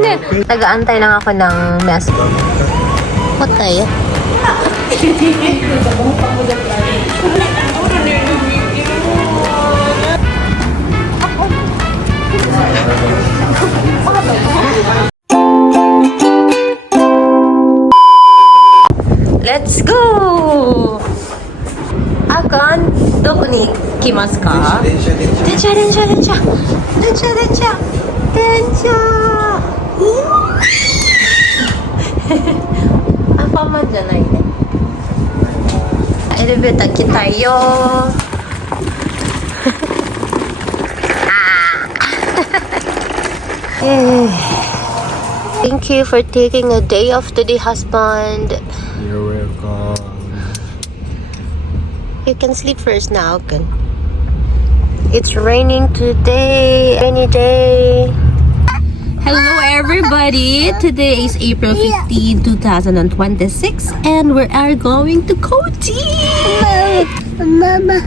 na. Nag-aantay lang ako ng mess. What tayo? Let's go! Akan, doko ni kimasu ka? Densha. Apaman janai ne. Elevator kitayo. Thank you for taking a day off today, husband. You're welcome. You can sleep first now, okay? It's raining today. Rainy day. Hello, everybody. Today is April 15, 2026, and we are going to Kochi. Mama.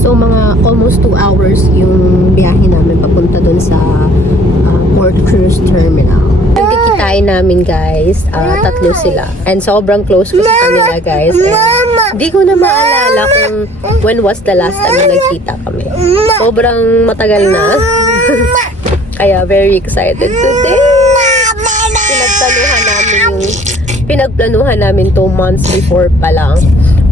So, mga almost 2 hours yung biyahe namin papunta dun sa Port Cruise Terminal. Yung kikitain namin, guys, tatlo sila. And sobrang close ko sa kanila, guys. And di ko na maalala kung when was the last time na nagkita kami. Sobrang matagal na. Kaya very excited today. Pinagplanuhan namin 2 months before pa lang.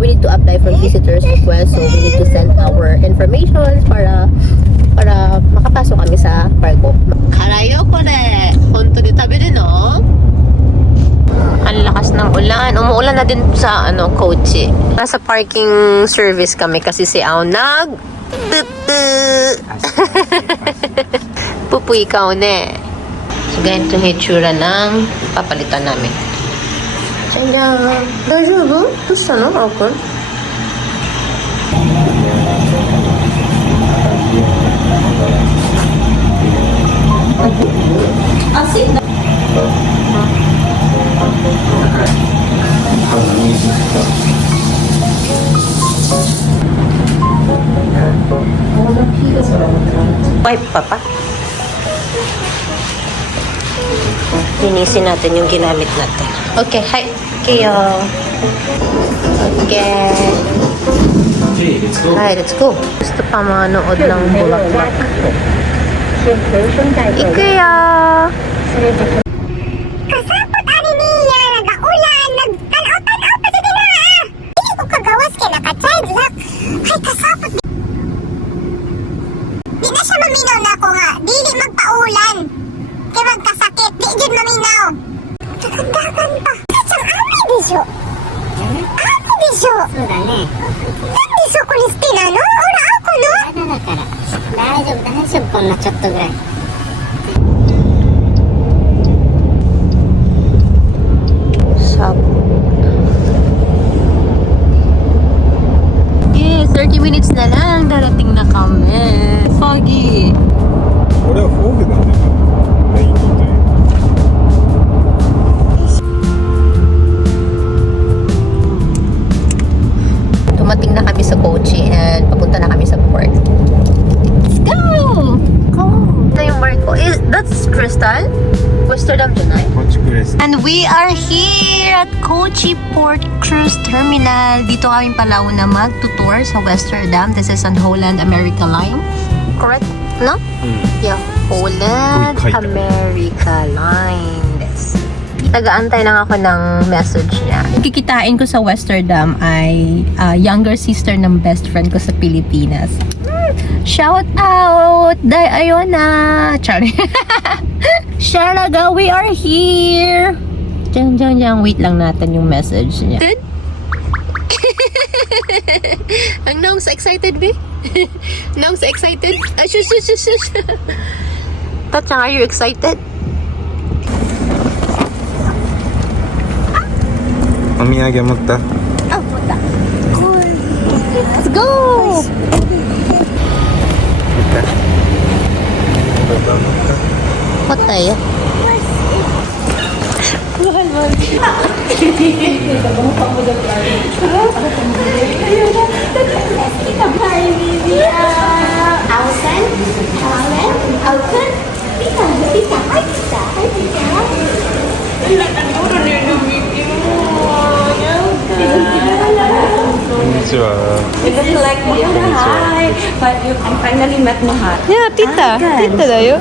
We need to apply for visitors request, so we need to send our information para makapasok kami sa cargo. Karayo ko ne. Honto de taberu no? Ang lakas ng ulan. Umuulan na din sa Kochi. Nasa parking service kami kasi si Ao pupuy ka ne. So ganito yung hitsura ng papalitan namin. Daijoubu? Dosta no, Aokun? Wipe pa. Linisin natin yung ginamit natin. Okay, hi. Kayo. Okay. Hi, let's go. Gusto pa manood ng bulaklak. Ikaya. Kasapot ani niya, nag-aulan, nagtanaw-tanaw pa sa dina. Hindi ko kagawas kay naka-child lock. Ay, kasapot. Di na siya maminaw na ako nga. Dili magpaulan. Kaya magkasakit. Di dyan maminaw. Nagdagan pa. Siyang ami disyo. Ami disyo. Nan disyo ko listina, no? Ora ako, no? Daijoubu, konna chotto gurai. Yeah, 30 minutes na lang. Darating na kami. Foggy. これはフォークだね。メインという。Dumating na kami sa Kochi and papunta na kami sa port. Let's go! Go! Ito yung barko. That's Crystal? Westerdam Junai? Kochi Cruise. And we are here at Kochi Port Cruise Terminal. Dito kami palauna mag-tutor sa Westerdam. This is on Holland America Line. Correct? No? Yeah. Holland America Line. Yes. Nag-aantay lang ako ng message niya. Kikitain ko sa Westerdam ay younger sister ng best friend ko sa Pilipinas. Shout out! Day Ayona! Sorry. Sharaga, we are here! Diyan. Wait lang natin yung message niya. Ang nong's excited, be? Nong's excited? Shush. Tachang, are you excited? お土産持った？ Oh, punta. Let's go! What tayo? Konnichiwa. It looks like hi. But I finally met Mohat. Yeah, tita. Tita dayo.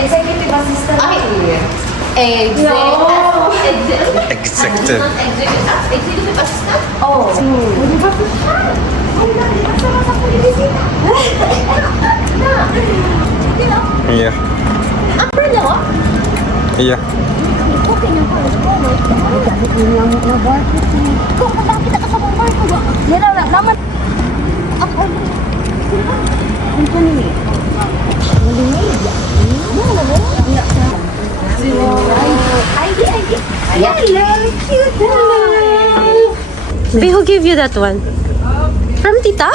Executive assistant. Executive. Executive assistant? Oh. Iya. Iya. Babe, who gave you that one? From Tita?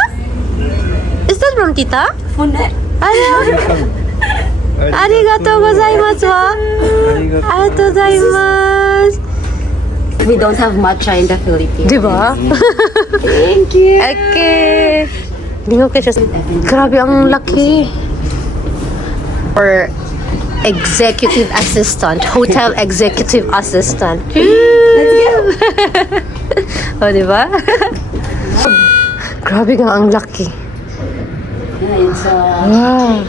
Is that from Tita? Arigatou gozaimasu wa. Arigatou gozaimasu. We don't have matcha in the Philippines. Diba? Thank you. Okay. Lingaw ka siya. Grabe, ang laki. Or executive assistant. Hotel executive assistant. Let's go. O, diba? Grabe nga, ang laki. It's, Wow.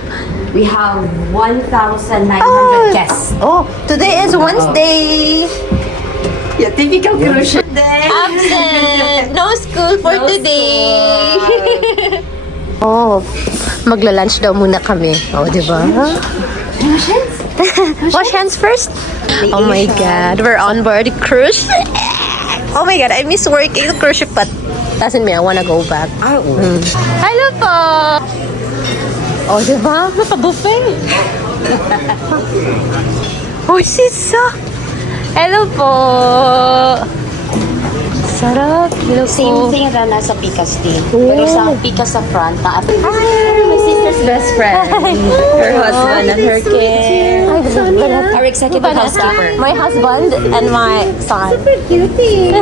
we have 1,900 guests. Oh, today is Wednesday. Yeah, typical cruise ship day. Absent. No school for No today. Oh, magla-lunch daw muna kami. Oh, di ba? Wash hands first. Oh my God, we're on board cruise. Oh my God, I miss working cruise ship, but doesn't mean I wanna go back. Hello po. Oh, di ba? Mapa-buffet. Oh, sisa. Hello po. Sarap. Hello po. Same thing ra na sa Picas din. Oh. Pero sa Picas sa front, my sister's best friend. Her husband and her kid. Our executive housekeeper. My husband and my son. Super cutie.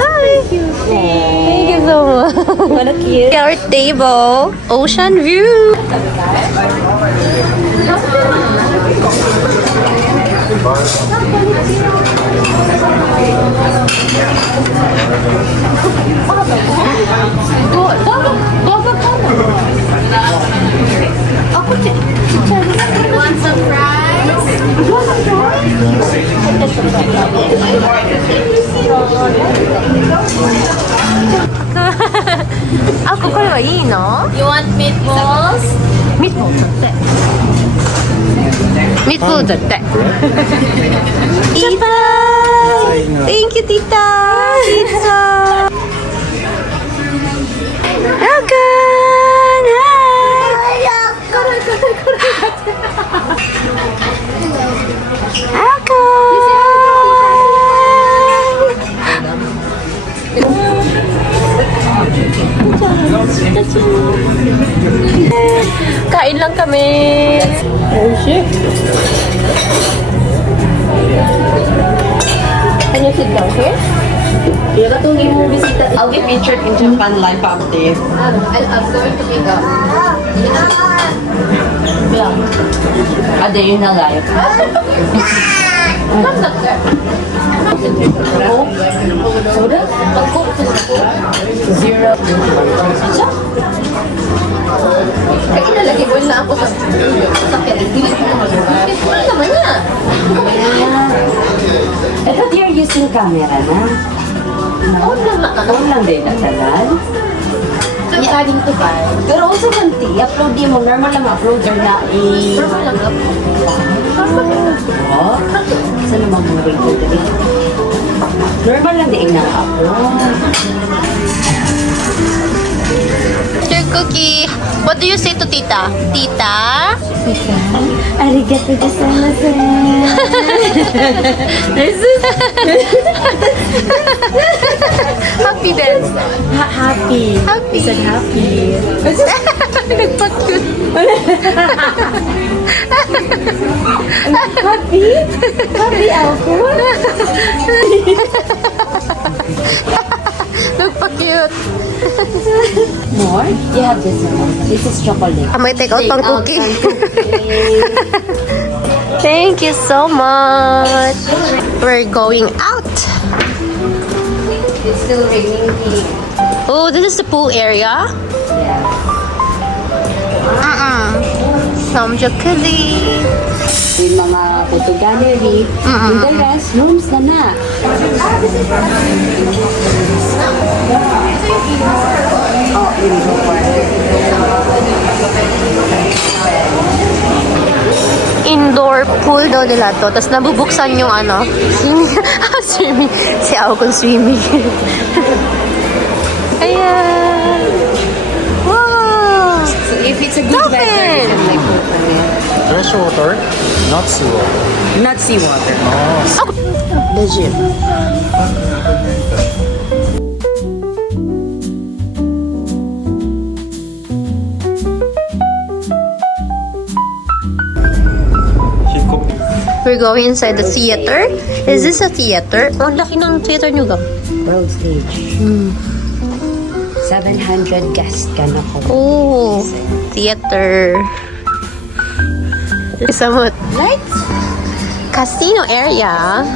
Hi. Thank you so much. What a cute. Our table, ocean view. Want some fries? Akoこれはいいの? You want meatballs? Meatball だって。Meatball だって。いいな。Thank you, Tita. Pizza. Welcome. Kain lang kami. Oh shit. Can you sit down here? I'll be featured in Japan Life Update. I'm going to pick up. Ade yun na live. Soda? Zero. Ay, inalagay ko na ako sa Hindi ko naman niya. I thought you're using camera na. Oo naman. Phone lang din natagal. Yung adding to ba? Pero also manti, upload din mo. Normal lang uploader na Normal lang ako. Oh? Saan naman mo rin ko din? Normal lang din na upload. Sir Cookie, what do you say to Tita? Tita? Arigato gozaimasu. Happy dance. Happy. Happy. He said happy. Nagpa-cute. Happy? Happy, Alcohol? Nagpa-cute. More? You have this one. This is chocolate. May take out pang cookie. Thank you so much. We're going out. It's still raining here. Oh, this is the pool area. Some jacuzzi. Yung mga photo gallery. And the rest, rooms na. Oh, yun yung Indoor pool daw nila to. Tapos nabubuksan yung ano. Swimming. Si Ao kung swimming. Ayan. Wow. So if it's a good weather, you can like go for it. Fresh water, not seawater. Not seawater. The gym. We're going inside the theater. Is this a theater? Oh, laki ng theater nyo ga. World stage. 700 guests ka na po. Oh, theater. Isamot. Lights? Casino area.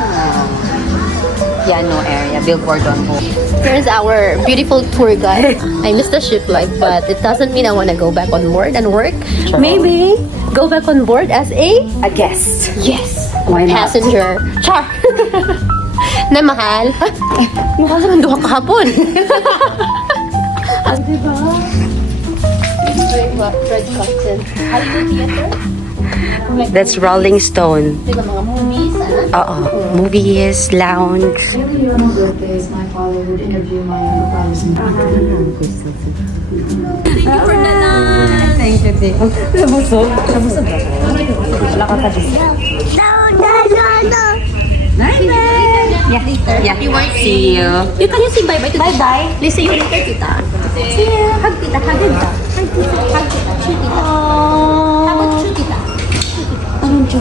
Piano area, billboard on hold. Here's our beautiful tour guide. I missed the ship life, but it doesn't mean I want to go back on board and work. Sure. Maybe go back on board as a guest. yes Why not? passenger. Char. Na mahal. Mahal naman duha kahapon. Diba? Red curtain. How do you theater? That's Rolling Stone. Diba mga movies? Oo. Movies, lounge. Earlier on my birthdays, my father would interview my brothers and sisters. Thank you for the lunch. Thank you, Tio. Nabusog? Nabusog ba? Wala ka pa dito. Yeah. Yeah. See you. You can you say bye-bye to bye-bye. Please see you later, tita. See you. Hug tita. Hug tita. Hug tita. Hug tita. Chew tita. How about chew tita? Anong chew?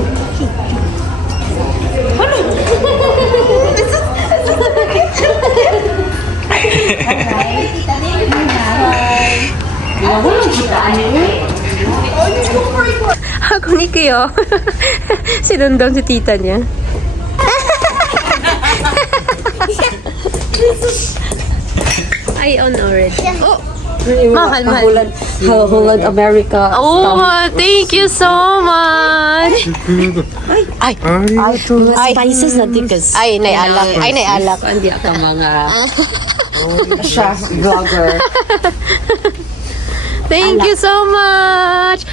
Ako ni Kiyo. Sinundang si tita niya. I own already. Oh! Mahal, mahal. Holland America. Oh, thank you so much. Ay, Spices na tikas. ay, naialak. Ay, naialak. Hindi ka mga chef, vlogger. Thank you so much.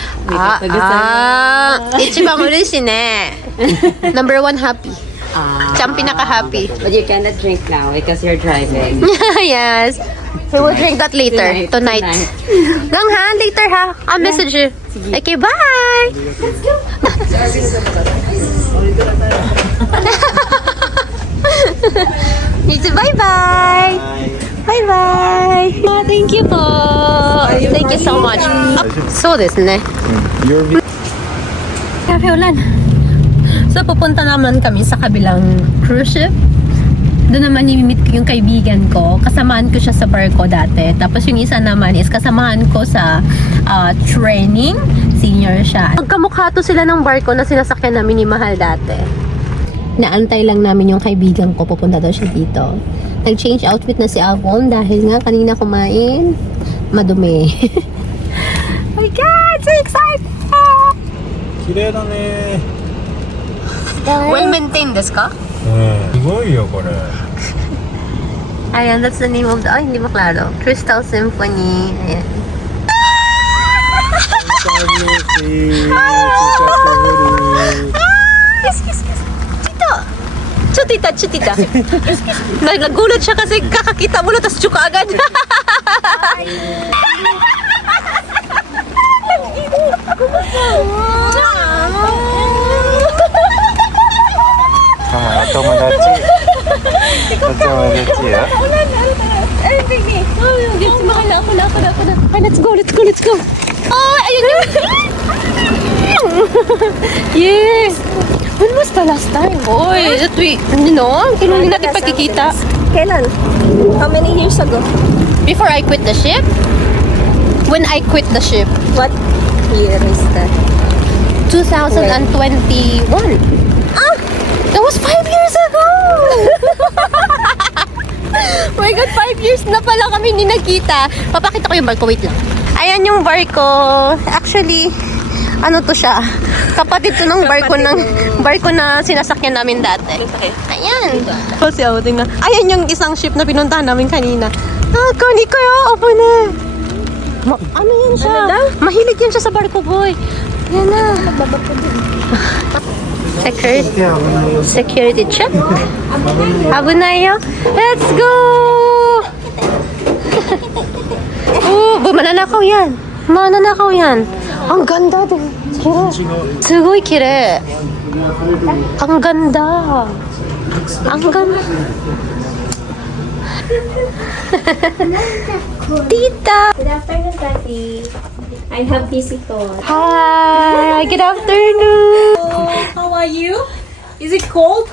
Ichibang urishi ne. Number 1 happy. Siyang pinaka-happy. But you cannot drink now because you're driving. Yes. We will drink that later. Tonight. Lang ha? Later ha? I'll message you. Okay, bye! Let's go! Bye-bye! Bye-bye! Thank you po! Thank you so much. So desu ne. Cafe ulan. So, pupunta naman kami sa kabilang cruise ship. Doon naman i-meet ko yung kaibigan ko. Kasamahan ko siya sa barko dati. Tapos yung isa naman is kasamahan ko sa training. Senior siya. Magkamukha to sila ng barko na sinasakyan namin ni Mahal dati. Naantay lang namin yung kaibigan ko. Pupunta daw siya dito. Nag-change outfit na si Avon dahil nga kanina kumain. Madumi. Oh my God! So excited! 綺麗だね。 Well maintained desu ka? すごいよこれ。 Ayan, that's the name of the... Ay, hindi maklaro. Crystal Symphony. Ayan. Tito! Chutita, chutita. Nagulat siya kasi kakakita mo na, tapos chuka agad.お友達。お友達よ。Ay, baby. Oh, yes, makala ako na. Ay, let's go. Oh, ayun yun. Yes. When was the last time? Boy, that we, kinunin natin pagkikita. Kailan? How many years ago? Before I quit the ship? When I quit the ship. What year is that? 2021. Ah! That was 5 years ago! My God, 5 years na pala kami ni nakita. Papakita ko yung barko. Wait lang. Ayan yung barko. Actually, ano to siya? Kapatid to ng barko na sinasakyan namin dati. Ayan. Kasi ako, tingnan. Ayan yung isang ship na pinuntahan namin kanina. Ah, kani kayo. Opo na. Ano yan siya? Mahilig yan siya sa barko, boy. Yan na. Security check. Abunayo. Let's go! Oh, mananakaw yan. Ang ganda din. Kire. Sugoi kire. Ang ganda. Tita. Good afternoon, Daddy. I'm her visitor. Hi. Good afternoon. How are you? Is it cold?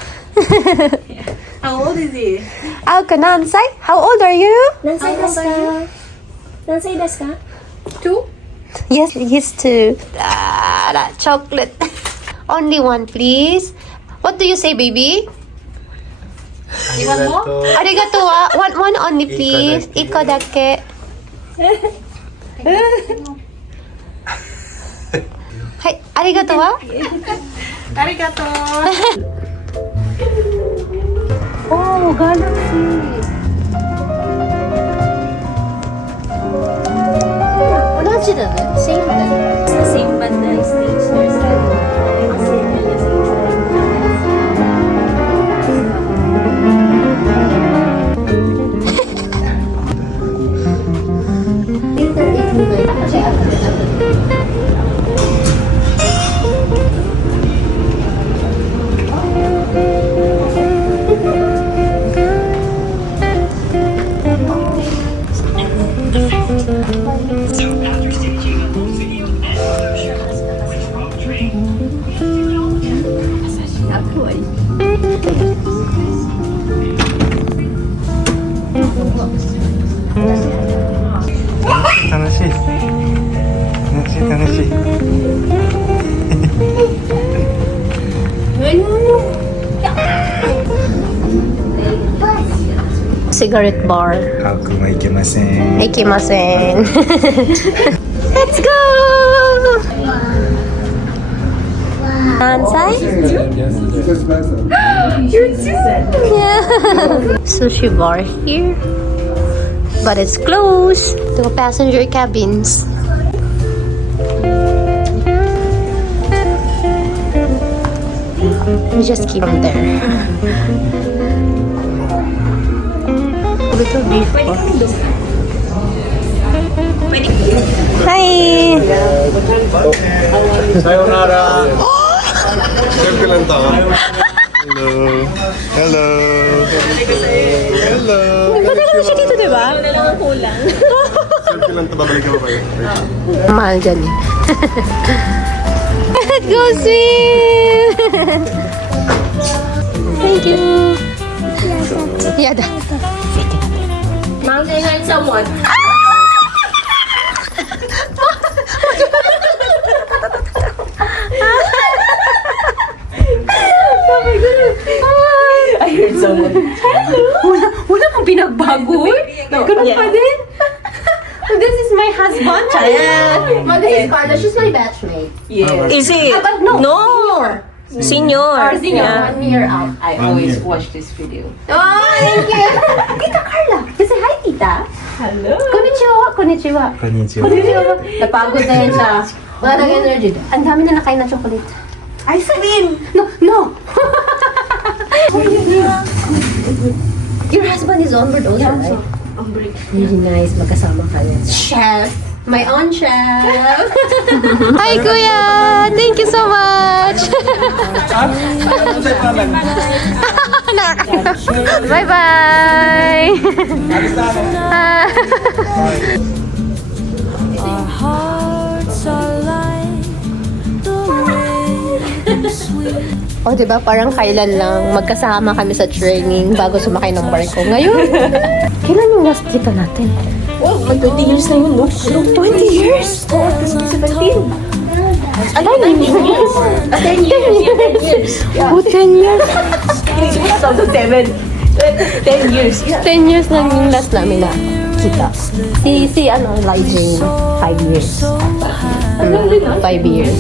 How old is he? Nansai. How old are you? Nansay desu ka? Nansay desu ka? 2? Yes, he's 2. Chocolate. Only one, please. What do you say, baby? You want more? Arigato wa. One only, please. Iko dake. Hai, arigato wa. Arigato. Oh, galaxy. Same Same but the stage there's cigarette bar. ハークもいけません。 Ikimasen. Let's go! Nansai? Yeah. Sushi bar here. But it's closed. The passenger cabins. We just keep them there. Little beef. Hi! Sayonara. Siyempre lang to. Hello. Hello. Hello. Nagpadala na siya dito, di ba? Siyempre lang to, babalik ako kayo. Mahal dyan eh. Let's go swim! Thank you! Yada. Mom, they heard someone. I heard someone. Wala pang pinagbago. Ganun pa din. This is my husband. Mom, this is Carla. She's my batchmate. Yes. Is it? No. Senior. Yeah. 1 year out. I always watch this video. Oh, thank you. Tita Carla. Kasi hi, tita. Hello. Konnichiwa. Konnichiwa. Konnichiwa. Napagod na yan siya. Wala nang energy. Ang dami na nakain na chocolate. Ice cream. No. Your husband is on board also, right? Really nice. Magkasama kayo. Chef. My own chef. Hi, Kuya! Thank you so much! Bye-bye! O, diba? Parang kailan lang magkasama kami sa training bago sumakay ng barko. Ngayon, kailan yung last dito natin? Oh, 20 years na yun, no? 20 years? Oo, 2017. Alay, 10 years? 10 years. Oh, 10 years? 2007. 10 years. 10 years lang yung last namin na kita. Si Lai Jane, 5 years. 5 years.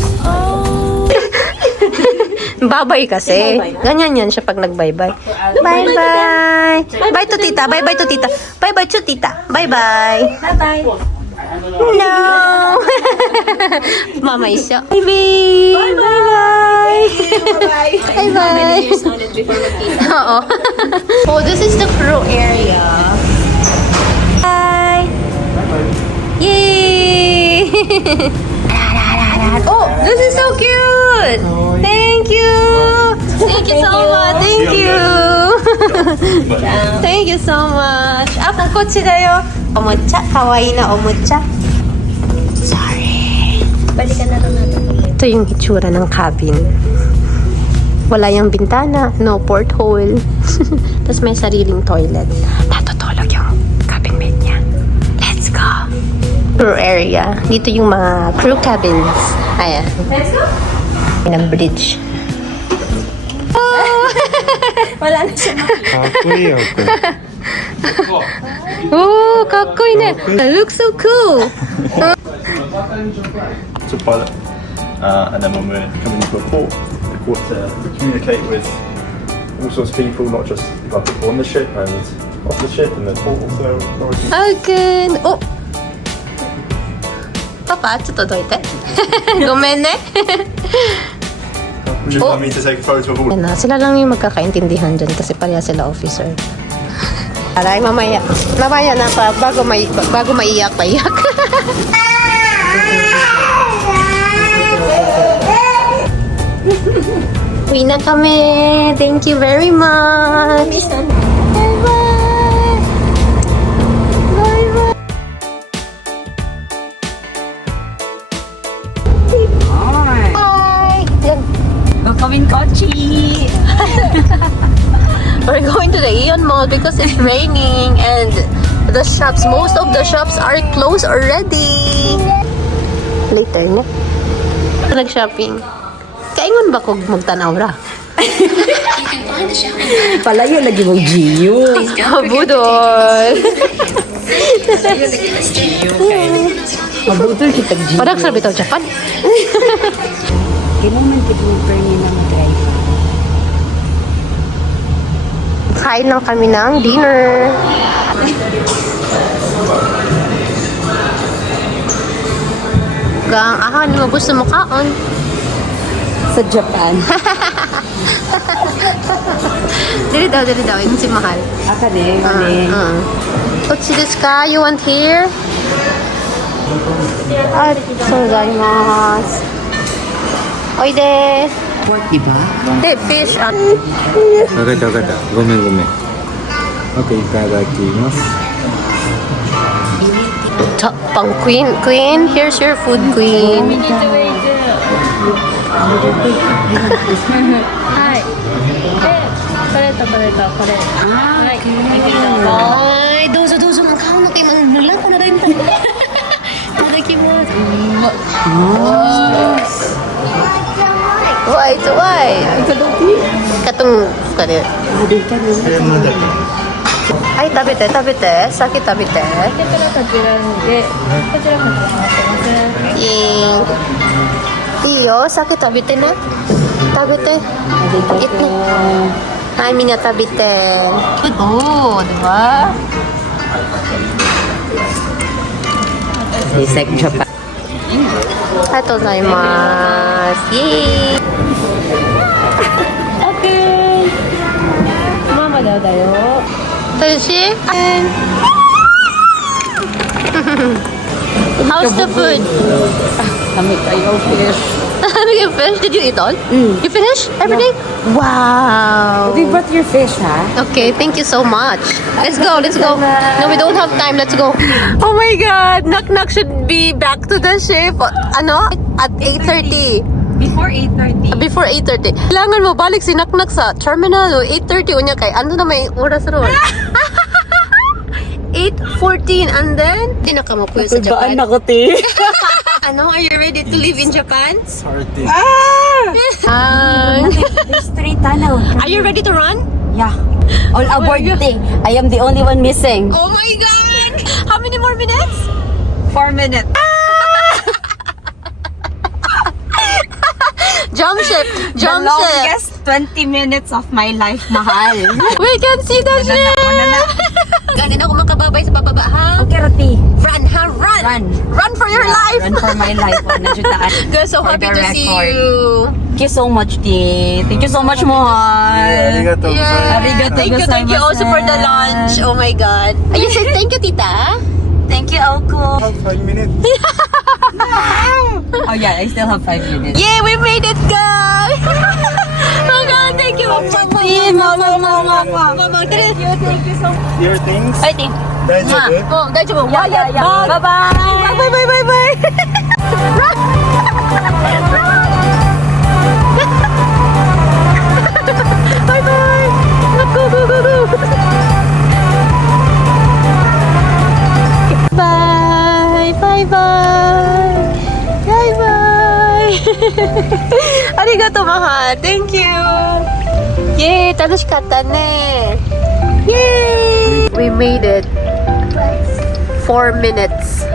Babay kasi. Ganyan yan siya pag nag-bye-bye. Bye-bye. Bye to tita. Bye-bye to tita. Bye-bye to tita. Bye-bye. Bye-bye. Hello. Mama isyo. Baby. Bye-bye. Bye-bye. Bye-bye. Oo. Oh, this is the crew area. Bye. Yay. Oh, this is so cute. Thank you. Thank you so much. Thank you. Thank you so much. Ako, kochirayo. Omocha. Kawaii na omocha. Sorry. Balikan na lang natin. Ito yung itsura ng cabin. Wala yung bintana, no porthole. Tapos may sariling toilet. Natutulog yung cabin mate niya. Let's go! Crew area. Dito yung mga crew cabins. Ayan. Let's go! Ng bridge. Wala na siya. かっこいいよ、これ。 Oh, kakkoy na. Looks so cool. To pilot, and then when we're coming into a port, the port communicate with all sorts of people, not just like on the ship and off the ship, and the port authority. Okay. Oh. Papa, ちょっとどいて。ごめんね。 Would you like me to take a photo of all? Yan na, sila lang yung magkakaintindihan dyan kasi pareha sila officer. Aray, mamaya. Mamaya na pa, bago maiyak, paiyak. Uwi na kami. Thank you very much. Bye-bye. Bye-bye. Bye. Yan. Kaming kochi! We're going to the Aeon Mall because it's raining and the shops, most of the shops are closed already. Later na. Nag-shopping. Kaingon ba kung magtanaw ra? Palayo lagi mong Gio. Budol. Mabutol kita Gio. Parang sabi ito, Japan. Kailangan mag-deliver niya ng driver. Kain lang kami ng dinner. Gang ahan mo gusto mo kaon. Sa Japan. Dili daw. Yung si Mahal. Aka din, mali. What's this ka? You want here? Gozaimasu. Oide. Pork, di ba? De, fish. わかったわかった。ごめんごめん。OK、いただきます。 Pang queen. Queen, here's your food, queen. はい。で、これとこれ。はい。Ay, dozo ng kaon kay manulang ko na rin. Tadakimasu. Why? Katong kani. Ay, tabite. Saki tabite. こちらこちらで、こちらこちら待ってます。 Iyo, saki tabite na. Tabite. Eat na. Ay, mina tabite. Oh, di ba? Isek Japan. Arigatou gozaimasu. Yay! Okay. ママだよ。楽しい？ How's the food? Kami kayo fish. You fish? Did you eat all? You finish everything? Wow. We brought your fish, ha? Okay, thank you so much. Let's go, let's go. No, we don't have time. Let's go. Oh my God. Knock should be back to the ship. Ano? At 8:30. Before 8:30. Before 8:30. Kailangan mo balik si Knock sa terminal. 8:30 unya kay. Ano na may oras ron? 8:14 and then di na ka mapuyo sa Japan. Ako, te. Ano? Are you ready to live in Japan? Sorry. There's 3 tunnel. Are you ready to run? Yeah. All aboard, te. I am the only one missing. Oh my God! How many more minutes? 4 minutes. Jump ship! Jump The ship! longest 20 minutes of my life, mahal. We can see the ship! Ganin ako makababay sa bababa, ha? Okay, Rati. Run, ha? Run! Run. Run for your life! Run for my life. Girl, so happy to see you. Thank you so much, te. Thank you so much, mahal. Arigato. Yeah. Arigato Thank you gozaimasu. also for the lunch. Oh my God. You said thank you, tita? Thank you, Uncle. About 5 minutes. Oh yeah, I still have 5 minutes. Yeah, we made it, guys! Oh God, thank you. Mama, Thank you so much. Your things? Ay, te. Daijoubu? Oh, daijoubu. Yeah. Bye. Bye-bye. Bye. Bye. Let's go. Bye. Arigato, mahal. Thank you. Yay, 楽しかったね. Yay! We made it. 4 minutes.